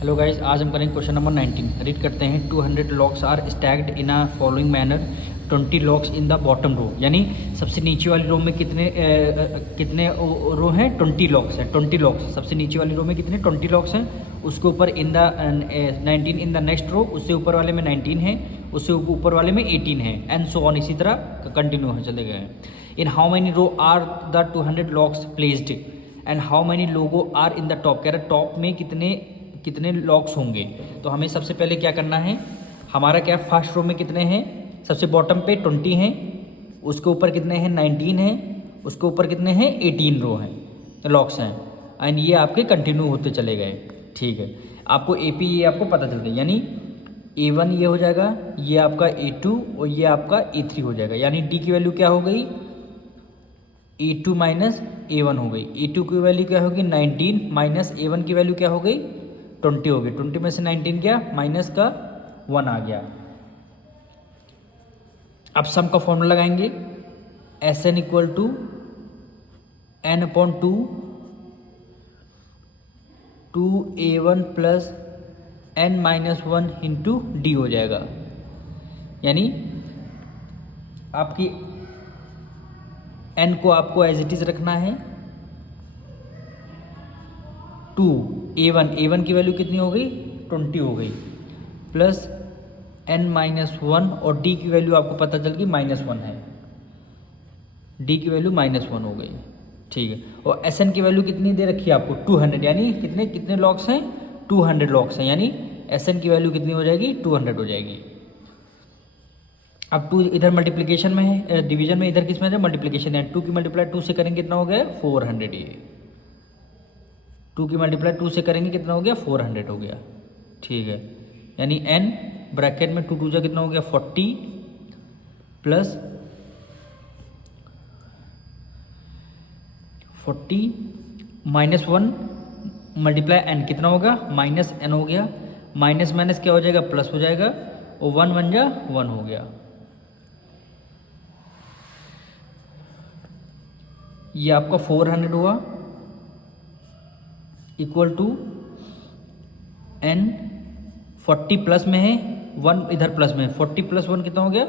Hello guys, आज हम करेंगे क्वेश्चन नंबर 19। रीड करते हैं। 200 locks are stacked in a following manner. 20 locks in the bottom row, यानी सबसे नीचे वाली रो में कितने रो हैं? 20 लॉक्स हैं। 20 लॉक्स सबसे नीचे वाली रो में कितने? 20 लॉक्स हैं। उसके ऊपर in the 19 in the next row, उससे ऊपर वाले में 19 है, उससे ऊपर वाले में 18 है, एंड सो ऑन, इसी तरह कंटिन्यू हो चले गए। In how many row are the 200 locks placed and how many logs are in the top. कह रहे टॉप में कितने लॉक्स होंगे। तो हमें सबसे पहले क्या करना है, हमारा क्या फर्स्ट रो में कितने हैं? सबसे बॉटम पे 20 हैं, उसके ऊपर कितने हैं? 19 हैं, उसके ऊपर कितने हैं? 18 रो हैं, लॉक्स हैं, एंड ये आपके कंटिन्यू होते चले गए। ठीक है, आपको AP ये आपको पता चल गया, यानी A1 ये हो जाएगा, ये आपका A2 और ये आपका A3 हो जाएगा। यानी D की वैल्यू क्या हो गई? A2 माइनस A1 हो गई। A2 की वैल्यू क्या होगी? 19 माइनस A1 की वैल्यू क्या हो गई? 20 हो गई। 20 में से 19 गया, माइनस का 1 आ गया। अब सम का फॉर्मूला लगाएंगे। Sn equal to n/2 2A1 plus n-1 into d हो जाएगा। यानी आपकी n को आपको एज इट इज रखना है। 2A1 की वैल्यू कितनी हो गई? 20 हो गई, प्लस n-1, और d की वैल्यू आपको पता चल गई -1 है। d की वैल्यू -1 हो गई। ठीक है, और Sn की वैल्यू कितनी दे रखी है आपको? 200, यानी कितने कितने लॉक्स हैं? 200 लॉक्स हैं, यानी Sn की वैल्यू कितनी हो जाएगी? 200 हो जाएगी। अब 2 इधर मल्टीप्लिकेशन में है, डिवीजन में इधर किस में है? मल्टीप्लिकेशन है। 2 की मल्टीप्लाई 2 से करेंगे कितना हो गया? 400। ये 2 की मल्टीप्लाई 2 से करेंगे कितना हो गया? 400 हो गया। ठीक है, यानी n ब्रैकेट में 2 2 जा कितना हो गया? 40 प्लस 40 -1 मल्टीप्लाई n कितना होगा? -n हो गया। माइनस माइनस क्या हो जाएगा? प्लस हो जाएगा, और 1 1 जा 1 हो गया। ये आपका 400 हुआ, इक्वल टू n। 40 प्लस में है, 1 इधर प्लस में है, 40 प्लस 1 कितना हो गया?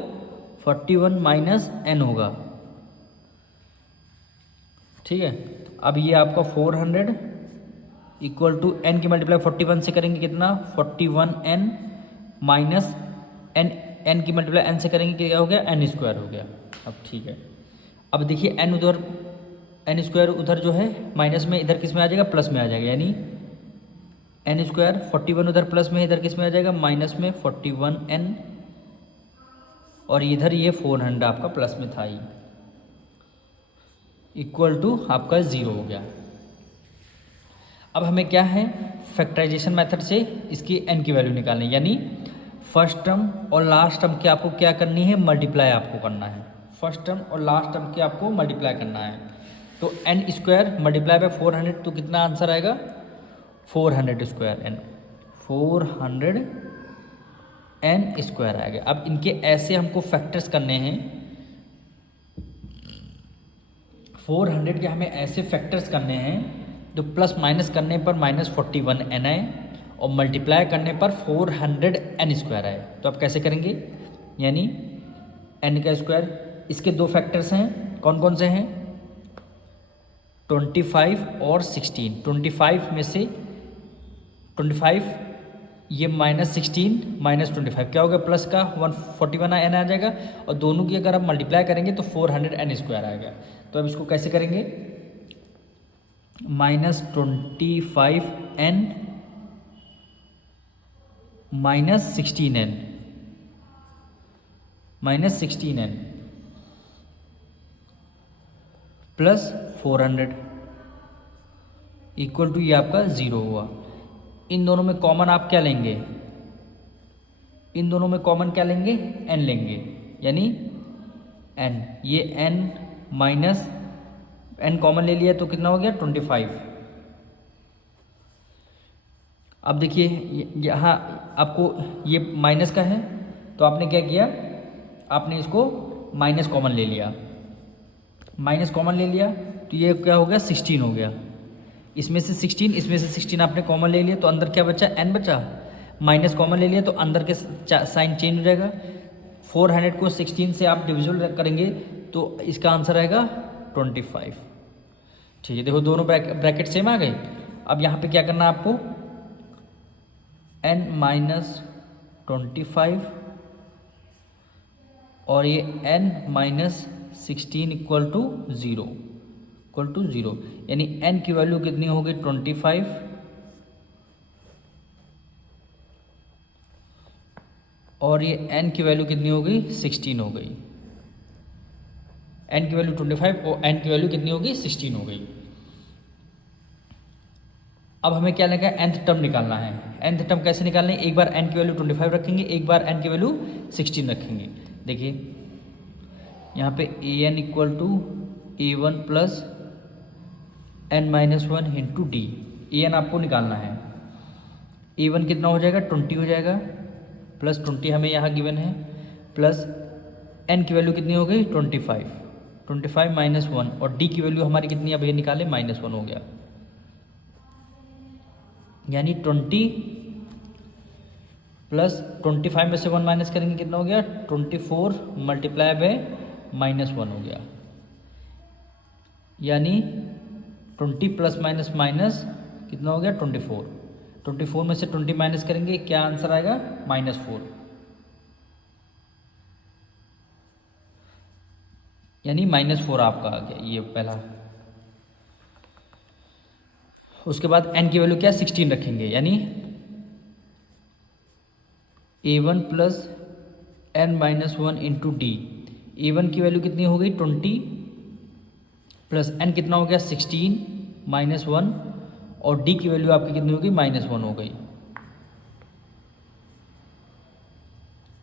41 माइनस n होगा। ठीक है, अब ये आपका 400 इक्वल टू n की मल्टीप्लाई 41 से करेंगे कितना? 41n माइनस n की मल्टीप्लाई n से करेंगे क्या हो गया? n² हो गया। अब ठीक है, अब देखिए n उधर n² उधर जो है माइनस में, इधर किस में आ जाएगा? प्लस में आ जाएगा, यानी n²। 41 उधर प्लस में, इधर किस में आ जाएगा? माइनस में 41n, और इधर ये 400 आपका प्लस में था ही, इक्वल टू आपका 0 हो गया। अब हमें क्या है? फैक्टराइजेशन मेथड से इसकी n की वैल्यू निकालनी, यानी फर्स्ट टर्म और लास्ट टर्म की आपको क्या करनी है? मल्टीप्लाई आपको करना है। फर्स्ट टर्म और लास्ट टर्म की आपको मल्टीप्लाई करना है। तो n² मल्टीप्लाई बाय 400, तो कितना आंसर आएगा? 400² n, 400n² आएगा। अब इनके ऐसे हमको फैक्टर्स करने हैं। 400 के हमें ऐसे फैक्टर्स करने हैं जो प्लस माइनस करने पर -41n आए, और मल्टीप्लाई करने पर 400n² आए। तो आप कैसे करेंगे? यानी n का स्क्वायर, इसके दो फैक्टर्स हैं, कौन कौन से हैं? 25 और 16। 25 में से 25, ये -16 -25 क्या हो गया? प्लस का 141n आ जाएगा, और दोनों की अगर आप मल्टीप्लाई करेंगे तो 400n² आएगा। तो अब इसको कैसे करेंगे? -25n -16n plus 400 equal to ये आपका 0 हुआ। इन दोनों में कॉमन आप क्या लेंगे? इन दोनों में कॉमन क्या लेंगे? n लेंगे, यानी n, ये n माइनस n कॉमन ले लिया तो कितना हो गया? 25। अब देखिए यहाँ आपको ये माइनस का है, तो आपने क्या किया? आपने इसको माइनस कॉमन ले लिया। माइनस कॉमन ले लिया तो ये क्या हो गया? 16 हो गया। इसमें से 16, इसमें से 16 आपने कॉमन ले लिया तो अंदर क्या बचा, n बचा, माइनस कॉमन ले लिया तो अंदर के साइन चेंज हो जाएगा। 400 को 16 से आप डिविजल करेंगे तो इसका आंसर आएगा 25। ठीक है, देखो दोनों ब्रैकेट सेम आ गए। अब यहाँ पे क्या करना है आपको, n माइनस 25 और ये n माइनस 16 इक्वल टू 0, यानी n की वैल्यू कितनी हो गई 25 और ये n की वैल्यू कितनी हो गई 16 हो गई। n की वैल्यू 25 और n की वैल्यू कितनी हो गई 16 हो गई। अब हमें क्या लगा, nth टर्म निकालना है। nth टर्म कैसे निकालना है, एक बार n की वैल्यू 25 रखेंगे, एक बार n की वैल्यू 16 रखेंगे। देखिए यहाँ पे an equal to a1 plus n minus 1 into d. an आपको निकालना है, a1 कितना हो जाएगा 20 हो जाएगा, प्लस 20 हमें यहाँ गिवन है, प्लस n की वैल्यू कितनी हो गई 25 माइनस 1 और d की वैल्यू हमारी कितनी अब ये निकाले -1 हो गया, यानी 20 प्लस 25 में से 1 माइनस करेंगे कितना हो गया 24 मल्टीप्लाई बाय -1 हो गया, यानी 20 प्लस माइनस माइनस कितना हो गया 24 में से 20 माइनस करेंगे क्या आंसर आएगा -4, यानी -4 आपका आ गया ये पहला। उसके बाद n की वैल्यू क्या 16 रखेंगे, यानी a1 plus n minus 1 into D. a1 की वैल्यू कितनी हो गई 20 प्लस n कितना हो गया 16 माइनस 1 और d की वैल्यू आपकी कितनी हो गई -1 हो गई।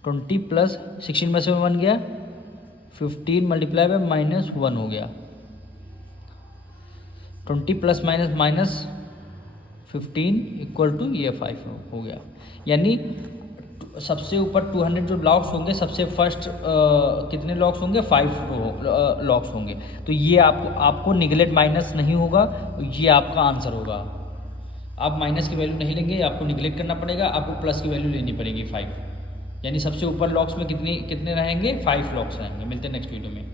20 प्लस 16 में से 1 गया 15 मल्टीप्लाई बाय -1 हो गया, 20 plus minus minus 15 equal to ये 5 हो गया, यानी सबसे ऊपर 200 जो लॉग्स होंगे सबसे फर्स्ट कितने लॉग्स होंगे 5 लॉग्स होंगे। तो ये आपको निगलेक्ट माइनस नहीं होगा, ये आपका आंसर होगा। आप माइनस की वैल्यू नहीं लेंगे, आपको निगलेक्ट करना पड़ेगा, आपको प्लस की वैल्यू लेनी पड़ेगी 5, यानी सबसे ऊपर लॉग्स में कितने रहेंगे 5 लॉग्स रहेंगे। मिलते हैं नेक्स्ट वीडियो में।